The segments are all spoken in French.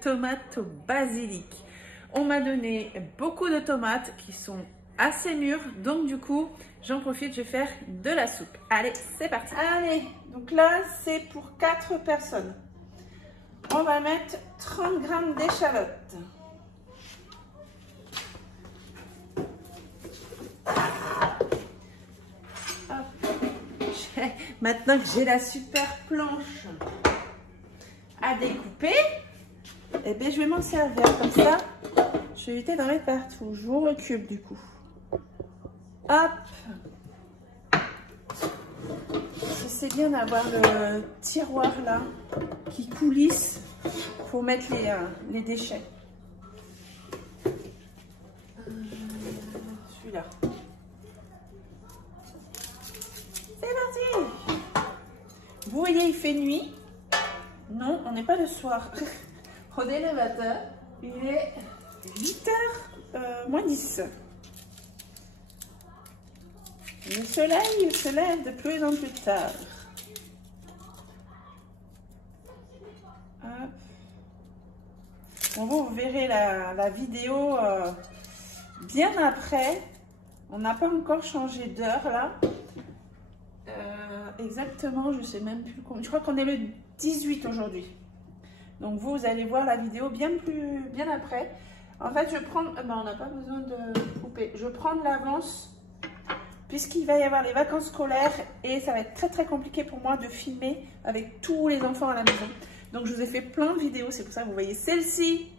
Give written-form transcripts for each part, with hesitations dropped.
tomates au basilic. On m'a donné beaucoup de tomates qui sont assez mûres, donc du coup, j'en profite, je vais faire de la soupe. Allez, c'est parti. Allez, donc là, c'est pour 4 personnes. On va mettre 30 g d'échalotes. Maintenant que j'ai la super planche à découper, eh bien, je vais m'en servir comme ça. Je vais éviter d'en mettre partout. Je vous recule du coup. Hop. C'est bien d'avoir le tiroir là qui coulisse pour mettre les déchets. Celui-là. C'est parti. Vous voyez, il fait nuit. Non, on n'est pas le soir. Au élévateur, il est 8h moins 10. Le soleil se lève de plus en plus tard. Hop. Bon, vous verrez la vidéo bien après. On n'a pas encore changé d'heure là. Exactement, je sais même plus combien. Je crois qu'on est le 18 aujourd'hui. Donc vous allez voir la vidéo bien après. En fait, je prends. On n'a pas besoin de couper. Je prends de l'avance puisqu'il va y avoir les vacances scolaires et ça va être très compliqué pour moi de filmer avec tous les enfants à la maison. Donc je vous ai fait plein de vidéos. C'est pour ça que vous voyez celle-ci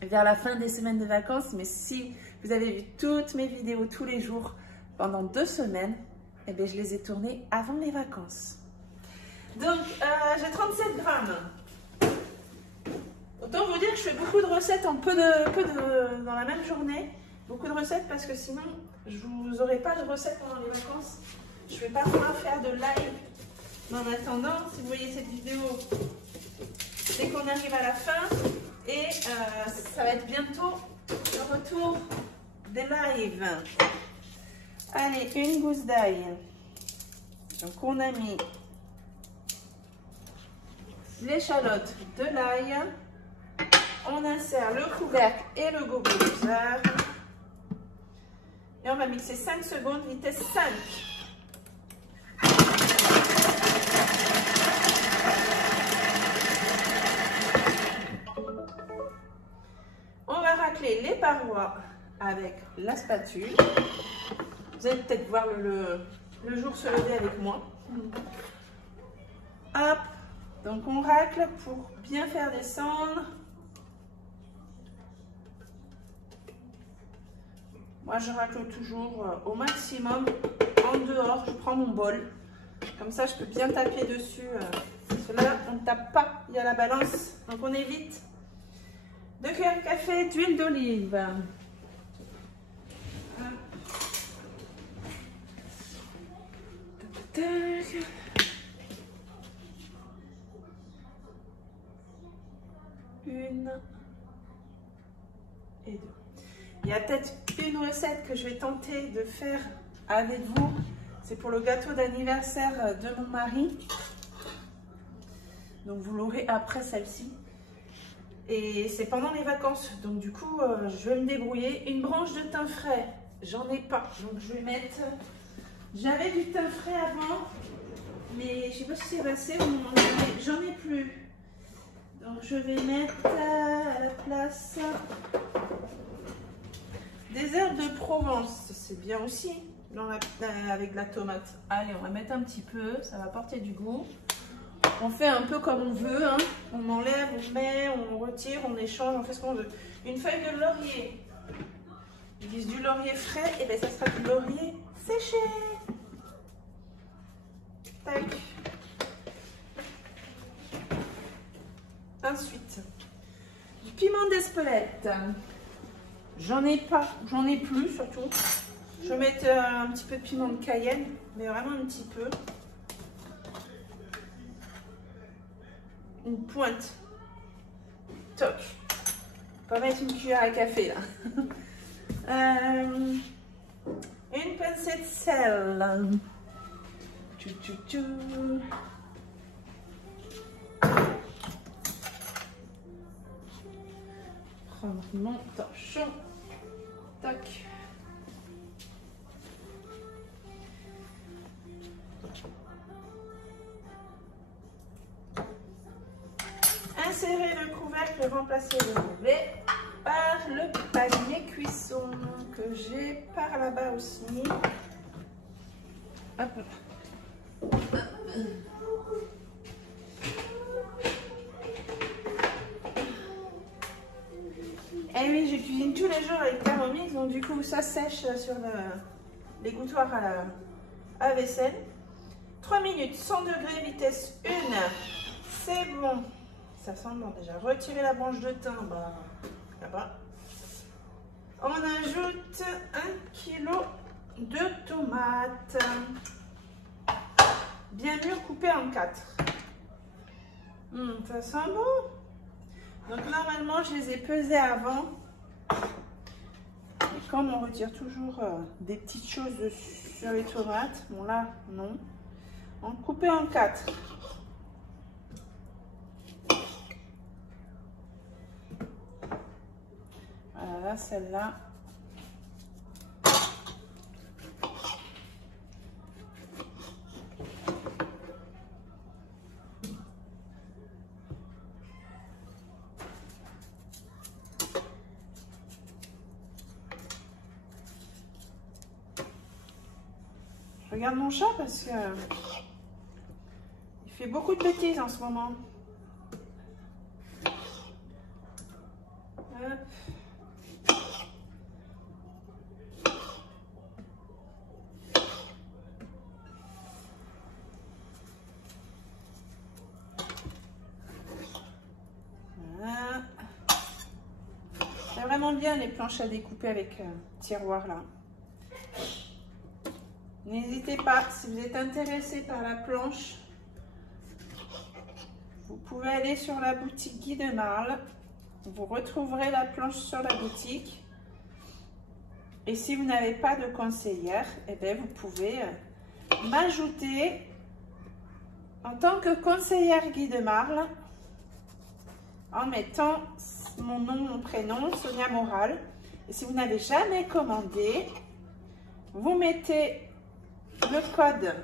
vers la fin des semaines de vacances. Mais si vous avez vu toutes mes vidéos tous les jours pendant 2 semaines, eh bien, je les ai tournées avant les vacances. Donc, j'ai 37 grammes. Autant vous dire que je fais beaucoup de recettes en peu dans la même journée. Beaucoup de recettes parce que sinon, je vous aurai pas de recettes pendant les vacances. Je vais pas pouvoir faire de live. Mais en attendant, si vous voyez cette vidéo, c'est qu'on arrive à la fin. Et ça va être bientôt le retour des lives. Allez, une gousse d'ail. Donc on a mis l'échalote, de l'ail. On insère le couvercle et le gogo de beurre. Et on va mixer 5 secondes, vitesse 5. On va racler les parois avec la spatule. Vous allez peut-être voir le jour se lever avec moi. Hop, donc on racle pour bien faire descendre. Moi, je racle toujours au maximum en dehors. Je prends mon bol. Comme ça, je peux bien taper dessus. Parce que là, on ne tape pas. Il y a la balance. Donc, on évite. 2 cuillères à café d'huile d'olive. Une et 2. Il y a peut-être une recette que je vais tenter de faire avec vous. C'est pour le gâteau d'anniversaire de mon mari. Donc vous l'aurez après celle-ci. Et c'est pendant les vacances. Donc du coup, je vais me débrouiller. Une branche de thym frais, j'en ai pas. Donc je vais mettre... J'avais du thym frais avant. Mais je sais pas si c'est passé ou j'en ai plus. Donc je vais mettre à la place des herbes de Provence. C'est bien aussi avec de la tomate. Allez, on va mettre un petit peu, ça va apporter du goût. On fait un peu comme on veut, hein. On enlève, on met, on retire, on échange, on fait ce qu'on veut. Une feuille de laurier. Ils disent du laurier frais, et bien ça sera du laurier séché. Tac. Ensuite, du piment d'Espelette. J'en ai pas, j'en ai plus surtout. Je vais mettre un petit peu de piment de Cayenne, mais vraiment un petit peu. Une pointe. Toc. On va mettre une cuillère à café là. Une pincée de sel. Tchou, tchou, tchou. mon torchon. Tac. Insérez le couvercle, remplacez le boulet par le panier cuisson que j'ai par là-bas aussi. Hop. Et oui, je cuisine tous les jours avec Thermomix, donc du coup ça sèche sur l'égouttoir à vaisselle. 3 minutes, 100 degrés, vitesse 1. C'est bon. Ça sent bon déjà. Retirez la branche de thym là-bas. On ajoute 1 kg de tomates. Bien mûres, coupées en 4. Ça sent bon. Donc normalement, je les ai pesées avant. Et comme on retire toujours des petites choses sur les tomates, bon là, non. On coupe en 4. Voilà, celle-là. Je regarde mon chat parce que il fait beaucoup de bêtises en ce moment. Hop. Voilà. C'est vraiment bien les planches à découper avec tiroir là. N'hésitez pas, si vous êtes intéressé par la planche, vous pouvez aller sur la boutique Guy de Marle. Vous retrouverez la planche sur la boutique. Et si vous n'avez pas de conseillère, eh bien vous pouvez m'ajouter en tant que conseillère Guy de Marle en mettant mon nom, mon prénom, Sonia Moral. Et si vous n'avez jamais commandé, vous mettez le code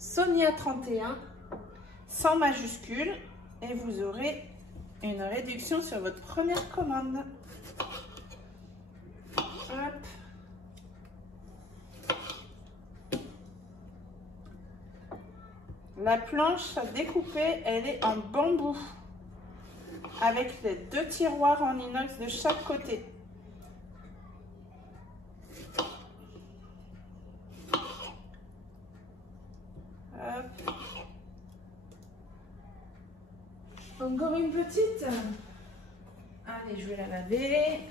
Sonia31 sans majuscule et vous aurez une réduction sur votre première commande. Hop. La planche à découper, elle est en bambou avec les 2 tiroirs en inox de chaque côté. Hop. Encore une petite. Allez, je vais la laver.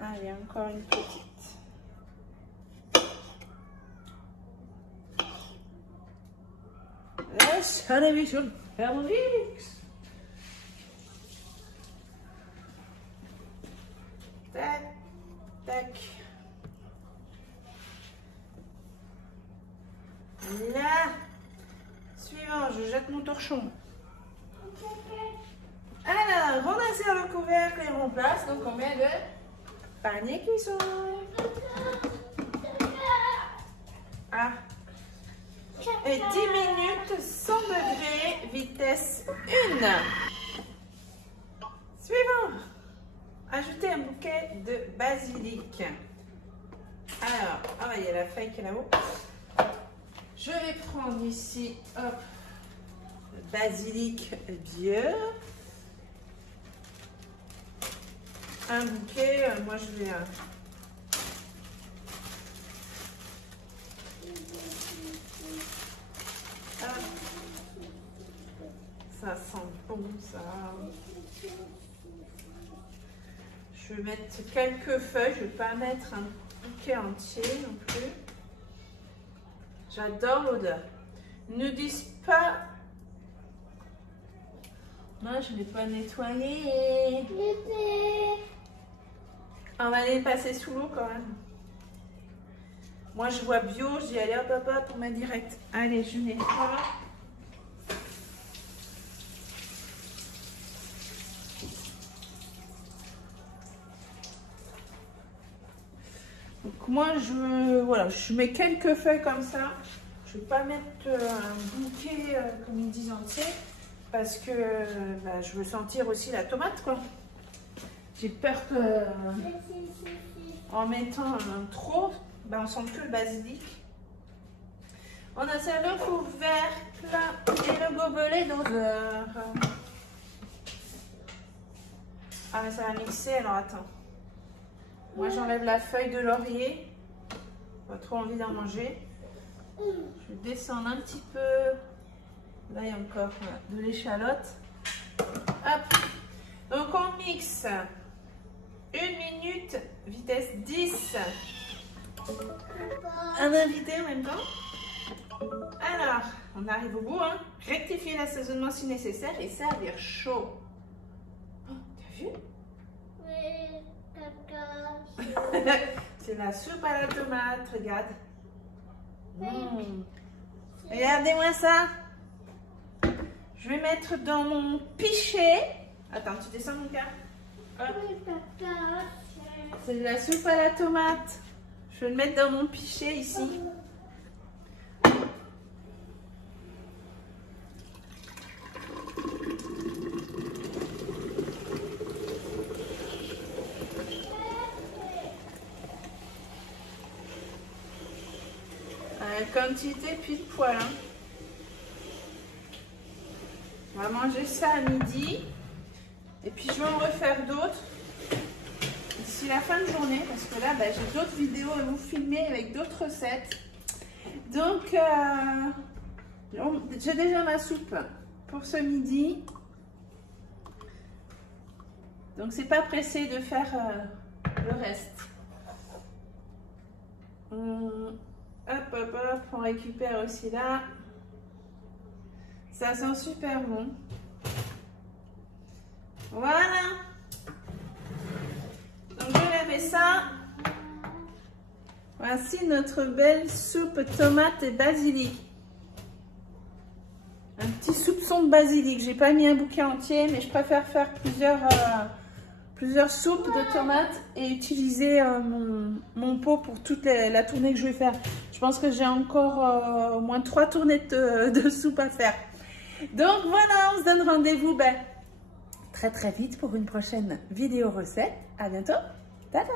Allez, encore une petite. Laisse la vie sur le Thermomix. Tac, tac. Là. Suivant, je jette mon torchon. Alors, on insère le couvercle et on remplace. Donc, on met le panier cuisson. Ah. Et 10 minutes, 100 degrés, vitesse 1. Suivant. Ajoutez un bouquet de basilic. Alors, ah, il y a la feuille qui est là-haut. Je vais prendre ici, hop, le basilic vieux. Un bouquet, moi je vais... Ça sent bon, ça. Je vais mettre quelques feuilles, je ne vais pas mettre un bouquet entier non plus. J'adore l'odeur. Ne disent pas... Non, je ne l'ai pas nettoyé. On va les passer sous l'eau quand même. Moi, je vois bio, je dis allez hop, hop, hop, on met direct. Allez, je nettoie. moi, voilà, je mets quelques feuilles comme ça. Je ne vais pas mettre un bouquet, comme ils disent, entier. Parce que bah, je veux sentir aussi la tomate, quoi. J'ai peur que en mettant trop, bah, on sent que le basilic. On a ça le couvercle et le gobelet doseur. Ah mais ça va mixer, alors attends. Moi j'enlève la feuille de laurier. Pas trop envie d'en manger. Je vais descendre un petit peu. Là il y a encore de l'échalote. Hop. Donc on mixe. 1 minute, vitesse 10. Un invité en même temps. Alors, on arrive au bout, hein. Rectifier l'assaisonnement si nécessaire et servir chaud. Oh, t'as vu? Oui, caca. C'est la soupe à la tomate, regarde. Regardez-moi ça. Je vais mettre dans mon pichet. Attends, tu descends mon cœur. Oui, caca. C'est de la soupe à la tomate. Je vais le mettre dans mon pichet ici. Quantité pile poil. Hein. On va manger ça à midi. Et puis je vais en refaire d'autres d'ici la fin de journée. Parce que là, bah, j'ai d'autres vidéos à vous filmer avec d'autres recettes. Donc, j'ai déjà ma soupe pour ce midi. Donc, c'est pas pressé de faire le reste. Hop, hop, hop, on récupère aussi là. Ça sent super bon. Voilà. Donc, je vais ça. Voici notre belle soupe tomate et basilic. Un petit soupçon de basilic. J'ai pas mis un bouquet entier, mais je préfère faire plusieurs soupes de tomates et utiliser mon pot pour toute la tournée que je vais faire. Je pense que j'ai encore au moins 3 tournées de soupe à faire. Donc voilà, on se donne rendez-vous très très vite pour une prochaine vidéo recette. À bientôt. Tada!